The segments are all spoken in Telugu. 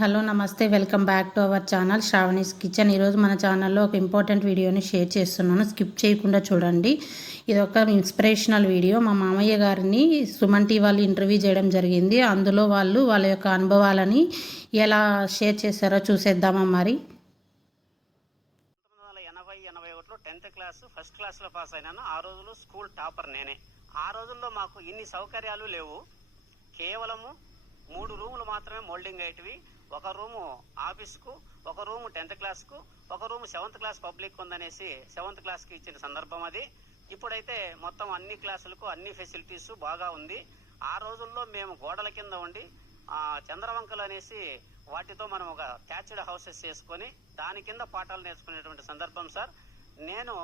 హలో నమస్తే, welcome back to our channel Sravani's kitchen. ఈరోజు మన ఛానల్లో ఒక ఇంపార్టెంట్ వీడియోని షేర్ చేస్తున్నాను, స్కిప్ చేయకుండా చూడండి. ఇది ఒక ఇన్స్పిరేషనల్ వీడియో. మా మామయ్య గారిని సుమన్ టీ వాళ్ళు ఇంటర్వ్యూ చేయడం జరిగింది. అందులో వాళ్ళ యొక్క అనుభవాలని ఎలా షేర్ చేశారో చూసేద్దామా మరి. 1980-81లో 10th క్లాస్ ఫస్ట్ క్లాస్లో పాస్ అయినాను. ఆ రోజుల్లో స్కూల్ టాపర్ నేనే. ఆ రోజుల్లో మాకు ఇన్ని సౌకర్యాలు లేవు. కేవలము 3 రూములు మాత్రమే మోల్డింగ్ అయ్యేటివి. ఒక రూము ఆఫీస్కు, ఒక రూము 10th క్లాస్కు, ఒక రూము 7th క్లాస్ పబ్లిక్ ఉందనేసి 7th క్లాస్కి ఇచ్చిన సందర్భం అది. ఇప్పుడైతే మొత్తం అన్ని క్లాసులకు అన్ని ఫెసిలిటీస్ బాగా ఉంది. ఆ రోజుల్లో మేము గోడల కింద ఉండి చంద్రవంకలు అనేసి వాటితో మనం ఒక ట్యాచ్డ్ హౌసెస్ చేసుకొని దాని కింద పాఠాలు నేర్చుకునేటువంటి సందర్భం సార్. నేను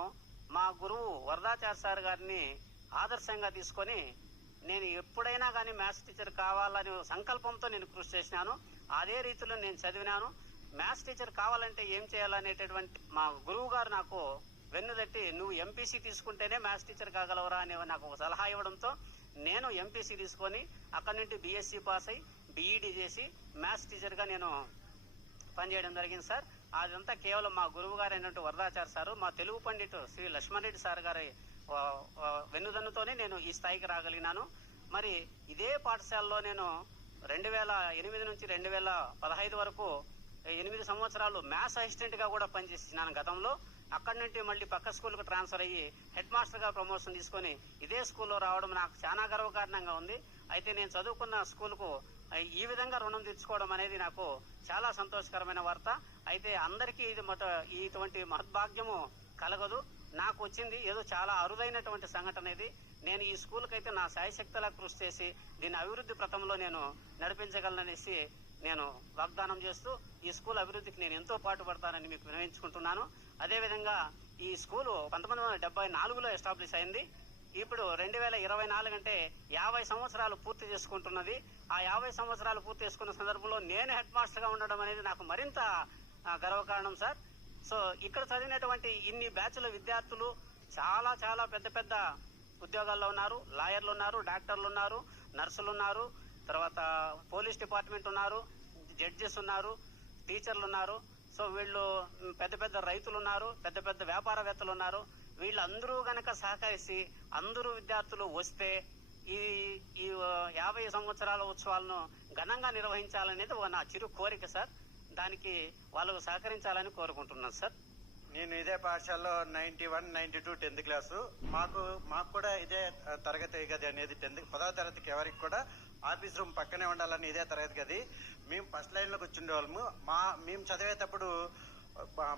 మా గురువు వరదాచార్య సార్ గారిని ఆదర్శంగా తీసుకొని నేను ఎప్పుడైనా కానీ మ్యాథ్స్ టీచర్ కావాలని సంకల్పంతో నేను కృషి చేసినాను. అదే రీతిలో నేను చదివినాను. మ్యాథ్స్ టీచర్ కావాలంటే ఏం చేయాలనేటటువంటి మా గురువు గారు నాకు వెన్నుదట్టి, నువ్వు ఎంపీసీ తీసుకుంటేనే మ్యాథ్స్ టీచర్ కాగలవరా అని నాకు ఒక సలహా ఇవ్వడంతో నేను ఎంపీసీ తీసుకొని అక్కడి నుండి బీఎస్సీ పాస్ అయ్యి బీఈడీ చేసి మ్యాథ్స్ టీచర్గా నేను పనిచేయడం జరిగింది సార్. అదంతా కేవలం మా గురువు గారు అయినటువంటి వరదాచార్య సారు, మా తెలుగు పండితుడు శ్రీ లక్ష్మణ్ రెడ్డి సార్ గారి వెన్నుదన్నుతోనే నేను ఈ స్థాయికి రాగలిగినాను. మరి ఇదే పాఠశాలలో నేను 2008 నుంచి 2015 వరకు 8 సంవత్సరాలు మ్యాథ్స్ అసిస్టెంట్గా కూడా పనిచేసినాను గతంలో. అక్కడి నుండి మళ్ళీ పక్క స్కూల్కి ట్రాన్స్ఫర్ అయ్యి హెడ్ మాస్టర్గా ప్రమోషన్ తీసుకొని ఇదే స్కూల్లో రావడం నాకు చాలా గర్వకారణంగా ఉంది. అయితే నేను చదువుకున్న స్కూల్కు ఈ విధంగా రుణం తీర్చుకోవడం అనేది నాకు చాలా సంతోషకరమైన వార్త. అయితే అందరికీ ఇటువంటి మహద్భాగ్యము కలగదు. నాకు వచ్చింది ఏదో చాలా అరుదైనటువంటి సంఘటన ఇది. నేను ఈ స్కూల్కి అయితే నా శాయశక్తులా కృషి చేసి దీని అభివృద్ధి ప్రథంలో నేను నడిపించగలననేసి నేను వాగ్దానం చేస్తూ ఈ స్కూల్ అభివృద్ధికి నేను ఎంతో పాటుపడతానని మీకు వినవించుకుంటున్నాను. అదేవిధంగా ఈ స్కూలు 1974లో ఎస్టాబ్లిష్ అయింది. ఇప్పుడు 2024 అంటే 50 సంవత్సరాలు పూర్తి చేసుకుంటున్నది. ఆ 50 సంవత్సరాలు పూర్తి చేసుకున్న సందర్భంలో నేను హెడ్ మాస్టర్గా ఉండడం అనేది నాకు మరింత గర్వకారణం సార్. సో ఇక్కడ చదివినటువంటి ఇన్ని బ్యాచ్ల విద్యార్థులు చాలా చాలా పెద్ద పెద్ద ఉద్యోగాల్లో ఉన్నారు. లాయర్లు ఉన్నారు, డాక్టర్లు ఉన్నారు, నర్సులు ఉన్నారు, తర్వాత పోలీస్ డిపార్ట్మెంట్ ఉన్నారు, జడ్జెస్ ఉన్నారు, టీచర్లు ఉన్నారు. సో వీళ్ళు పెద్ద పెద్ద రైతులు ఉన్నారు, పెద్ద పెద్ద వ్యాపారవేత్తలు ఉన్నారు. వీళ్ళందరూ గనక సహకరిసి అందరూ విద్యార్థులు వస్తే ఈ 50 సంవత్సరాల ఉత్సవాలను ఘనంగా నిర్వహించాలనేది నా చిరు కోరిక సార్. దానికి వాళ్ళకు సహకరించాలని కోరుకుంటున్నాను సార్. నేను ఇదే పాఠశాలలో 91, 92 10th క్లాసు. మాకు కూడా ఇదే తరగతి గది అనేది 10వ తరగతికి ఎవరికి కూడా ఆఫీస్ రూమ్ పక్కనే ఉండాలని ఇదే తరగతి గది. మేము ఫస్ట్ లైన్లో కూర్చుండేవాళ్ళము. మేము చదివేటప్పుడు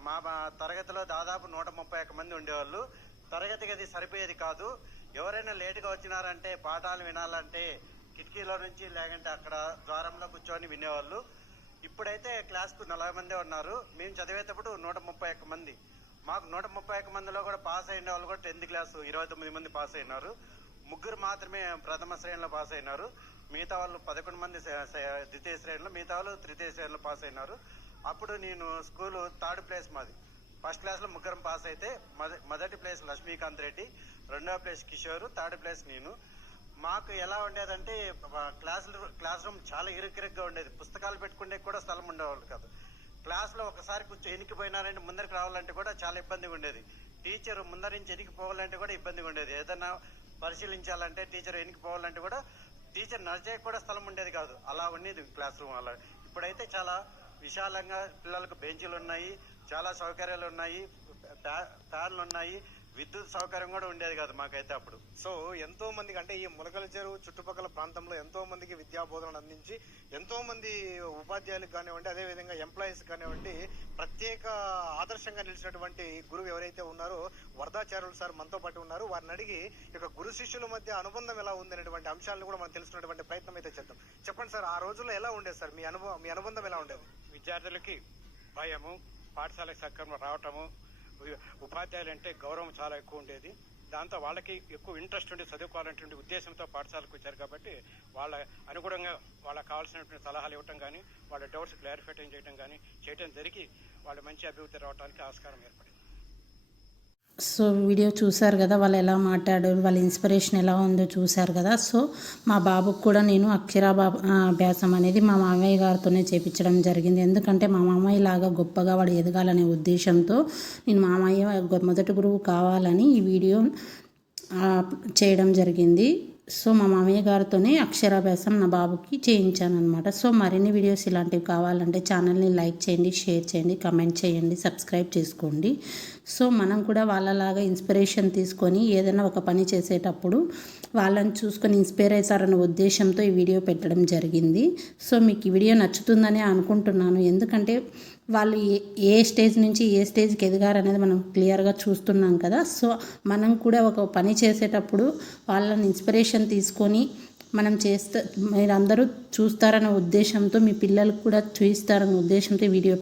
మా తరగతిలో దాదాపు 131 మంది ఉండేవాళ్ళు. తరగతి గది సరిపోయేది కాదు. ఎవరైనా లేటుగా వచ్చినారంటే పాఠాలు వినాలంటే కిటికీలో నుంచి లేకంటే అక్కడ ద్వారంలో కూర్చొని వినేవాళ్ళు. ఇప్పుడైతే క్లాస్కు 40 మందే ఉన్నారు. మేము చదివేటప్పుడు 131 మంది. మాకు 131 మందిలో కూడా పాస్ అయిన వాళ్ళు కూడా 10th క్లాసు 29 మంది పాస్ అయినారు. 3 మాత్రమే ప్రథమ శ్రేణిలో పాస్ అయినారు. మిగతా వాళ్ళు 11 మంది ద్వితీయ శ్రేణిలో, మిగతా వాళ్ళు తృతీయ శ్రేణిలో పాస్ అయినారు. అప్పుడు నేను స్కూలు 3rd ప్లేస్ మాది. ఫస్ట్ క్లాస్లో 3 పాస్ అయితే మొదటి ప్లేస్ లక్ష్మీకాంత్ రెడ్డి, 2వ ప్లేస్ కిషోర్, 3rd ప్లేస్ నేను. మాకు ఎలా ఉండేదంటే క్లాస్ రూమ్ చాలా ఇరుగ్గా ఉండేది. పుస్తకాలు పెట్టుకుంటే కూడా స్థలం ఉండేవాళ్ళు కాదు. క్లాస్లో ఒకసారి కొంచెం ఎనికిపోయినారంటే ముందరికి రావాలంటే కూడా చాలా ఇబ్బందిగా ఉండేది. టీచర్ ముందర నుంచి ఎనికిపోవాలంటే కూడా ఇబ్బందిగా ఉండేది. ఏదైనా పరిశీలించాలంటే టీచర్ ఎనికిపోవాలంటే కూడా టీచర్ నడిచే కూడా స్థలం ఉండేది కాదు. అలా ఉండేది క్లాస్ రూమ్. అలా ఇప్పుడైతే చాలా విశాలంగా పిల్లలకు బెంచీలు ఉన్నాయి, చాలా సౌకర్యాలు ఉన్నాయి, ఫ్యాన్లు ఉన్నాయి, విద్యుత్ సౌకర్యం కూడా ఉండేది కాదు మాకైతే అప్పుడు. సో ఎంతో మందికి అంటే ఈ ములకల చెరువు చుట్టుపక్కల ప్రాంతంలో ఎంతో మందికి విద్యా బోధనలు అందించి ఎంతో మంది ఉపాధ్యాయులకు కానివ్వండి, అదేవిధంగా ఎంప్లాయీస్ కానివ్వండి, ప్రత్యేక ఆదర్శంగా నిలిచినటువంటి గురువు ఎవరైతే ఉన్నారో వరదాచార్యులు సార్ మనతో పాటు ఉన్నారు. వారిని అడిగి ఇక గురు శిష్యుల మధ్య అనుబంధం ఎలా ఉంది అనేటువంటి అంశాలను కూడా మనం తెలుసుకున్నటువంటి ప్రయత్నం అయితే చేద్దాం. చెప్పండి సార్, ఆ రోజుల్లో ఎలా ఉండేది సార్ మీ అనుబంధం ఎలా ఉండేది? విద్యార్థులకి భయము, పాఠశాలకు సక్రమంగా రావటము, ఉపాధ్యాయులు అంటే గౌరవం చాలా ఎక్కువ ఉండేది. దాంతో వాళ్ళకి ఎక్కువ ఇంట్రెస్ట్ ఉండి చదువుకోవాలనే ఉద్దేశంతో పాఠశాలకు వచ్చారు కాబట్టి వాళ్ళ అనుగుణంగా వాళ్ళకి కావాల్సినటువంటి సలహాలు ఇవ్వటం కానీ, వాళ్ళ డౌట్స్ క్లారిఫై చేయడం కానీ చేయడం జరిగి వాళ్ళు మంచి అభివృద్ధి రావడానికి ఆస్కారం ఏర్పడింది. సో వీడియో చూశారు కదా, వాళ్ళు ఎలా మాట్లాడారు, వాళ్ళ ఇన్స్పిరేషన్ ఎలా ఉందో చూశారు కదా. సో మా బాబుకు కూడా నేను అక్షరాభ్యాసం అనేది మా మామయ్య గారితోనే చేపించడం జరిగింది. ఎందుకంటే మా మామయ్య లాగా గొప్పగా వాడు ఎదగాలనే ఉద్దేశంతో నేను మామయ్య మొదటి గురువు కావాలని ఈ వీడియో చేయడం జరిగింది. సో మా మామయ్య గారితోనే అక్షరాభ్యాసం నా బాబుకి చేయించాను అనమాట. సో మరిన్ని వీడియోస్ ఇలాంటివి కావాలంటే ఛానల్ని లైక్ చేయండి, షేర్ చేయండి, కమెంట్ చేయండి, సబ్స్క్రైబ్ చేసుకోండి. సో మనం కూడా వాళ్ళలాగా ఇన్స్పిరేషన్ తీసుకొని ఏదైనా ఒక పని చేసేటప్పుడు వాళ్ళని చూసుకొని ఇన్స్పైర్ అవుతారన్న ఉద్దేశంతో ఈ వీడియో పెట్టడం జరిగింది. సో మీకు ఈ వీడియో నచ్చుతుందని అనుకుంటున్నాను. ఎందుకంటే వాళ్ళు ఏ స్టేజ్ నుంచి ఏ స్టేజ్కి ఎదిగారనేది మనం క్లియర్గా చూస్తున్నాం కదా. సో మనం కూడా ఒక పని చేసేటప్పుడు వాళ్ళని ఇన్స్పిరేషన్ తీసుకొని మనం మీరందరూ చూస్తారనే ఉద్దేశంతో, మీ పిల్లలకు కూడా చూపిస్తారనే ఉద్దేశంతో వీడియో